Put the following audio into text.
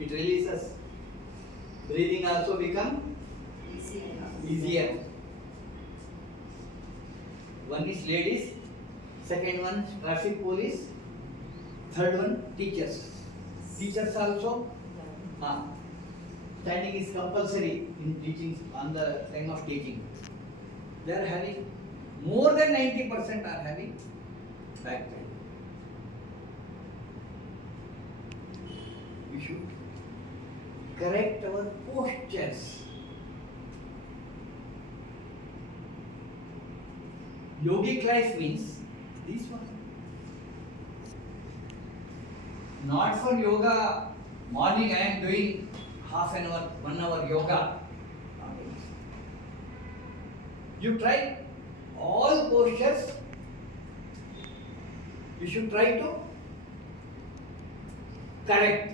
It releases. Breathing also become easier. One is ladies, second one traffic police, third one teachers. Teachers also, standing is compulsory in teaching on the time of teaching. They are having more than 90% are having back pain. We should correct our postures. Yogic life means this one. Not for yoga. Morning I am doing half an hour, 1 hour yoga. You try all postures. You should try to correct.